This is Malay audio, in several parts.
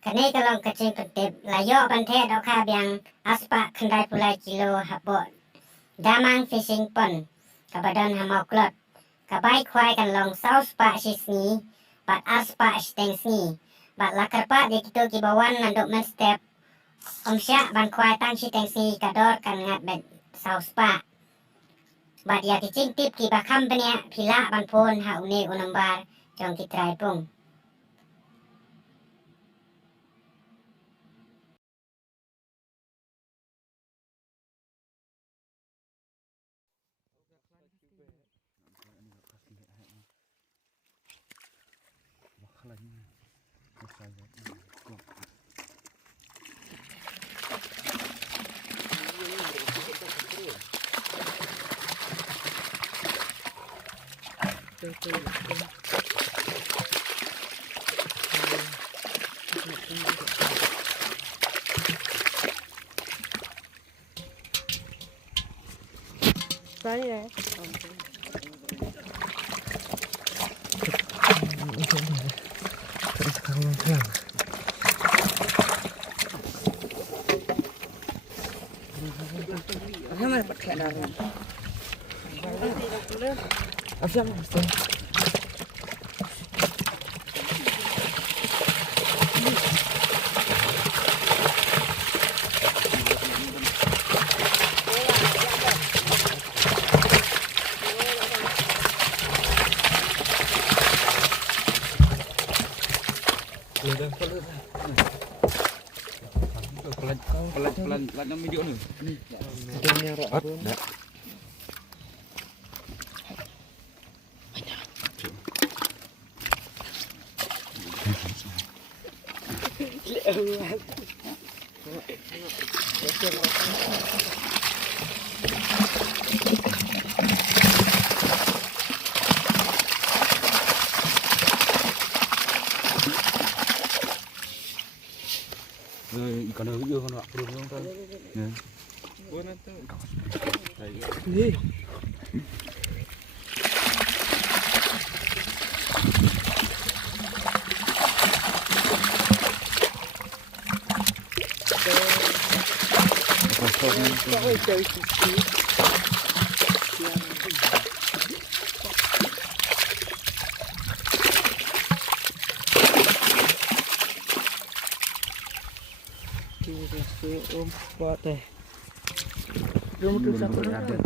Kani kalong kecing ketip layo bante doka biang aspa kendai pulai kilo habot. Damang fishing pond kabadon hamau klot. Kabai kwai kan long saus pa sisni bat aspa steng sni. Bat lakar pa di kitu kibawan nanduk men step. Omsya ban kwai tang siteng sni kador kan ngat bet saus pa. Bat ya kicing tip ki bakam benya pila ban pun ha uni unambar jong kitrai pung. Saya. Terus kalau siang. Mana pakai darah? Apa sih? Pelan yang video nih. Videonya rot. Ikan ada video kan perlu kan. Ya. Bukan tuh. Nih. Buat teh. Belum tuh satu ada.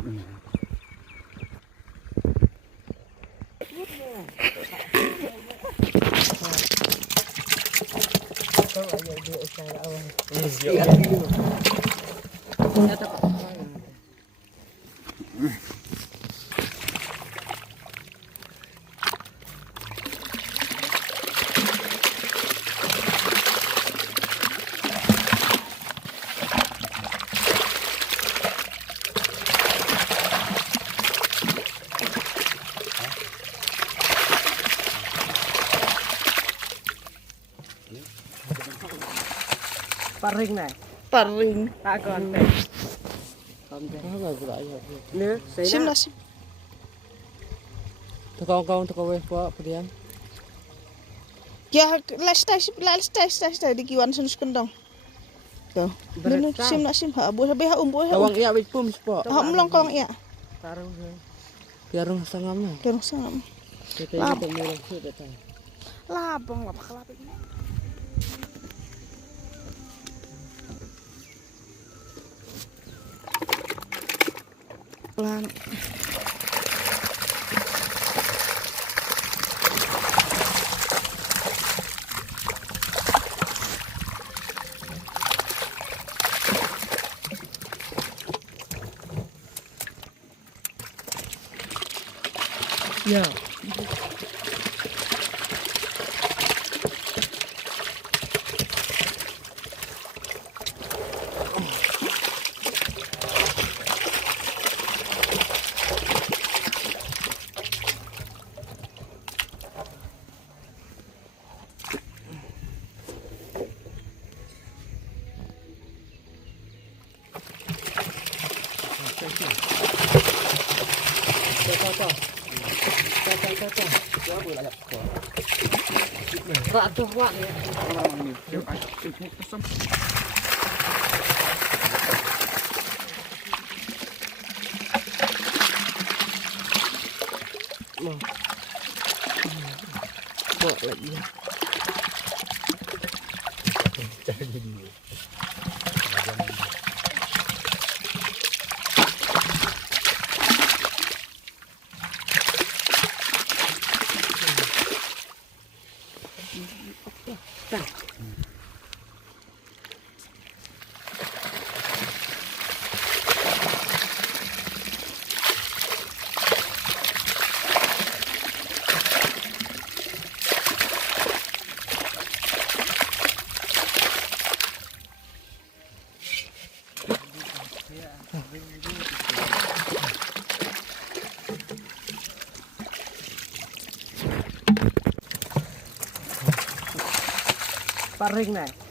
paring nih. Paring. Tak konten. Apa pula ya? Nih, Sim saya lah sim. Tukang weh pak pedian. Ya les di kiwan sunus kendong. Tuh. Bener sim lah sim. Ha buah ha umbuh ha. Kawang iya wis pum pak. Ha melong kawang iya. taruh saya. Biarung sangamnya. Kerong sam. Kita Lap. ini mulai sudah tahu. Labong lah kelapik. Pelan. Ya. Cho. Tak tuh kuat ya. Orang ni. Dia ai ikut kesem. Buat lagi ya. Paring nih.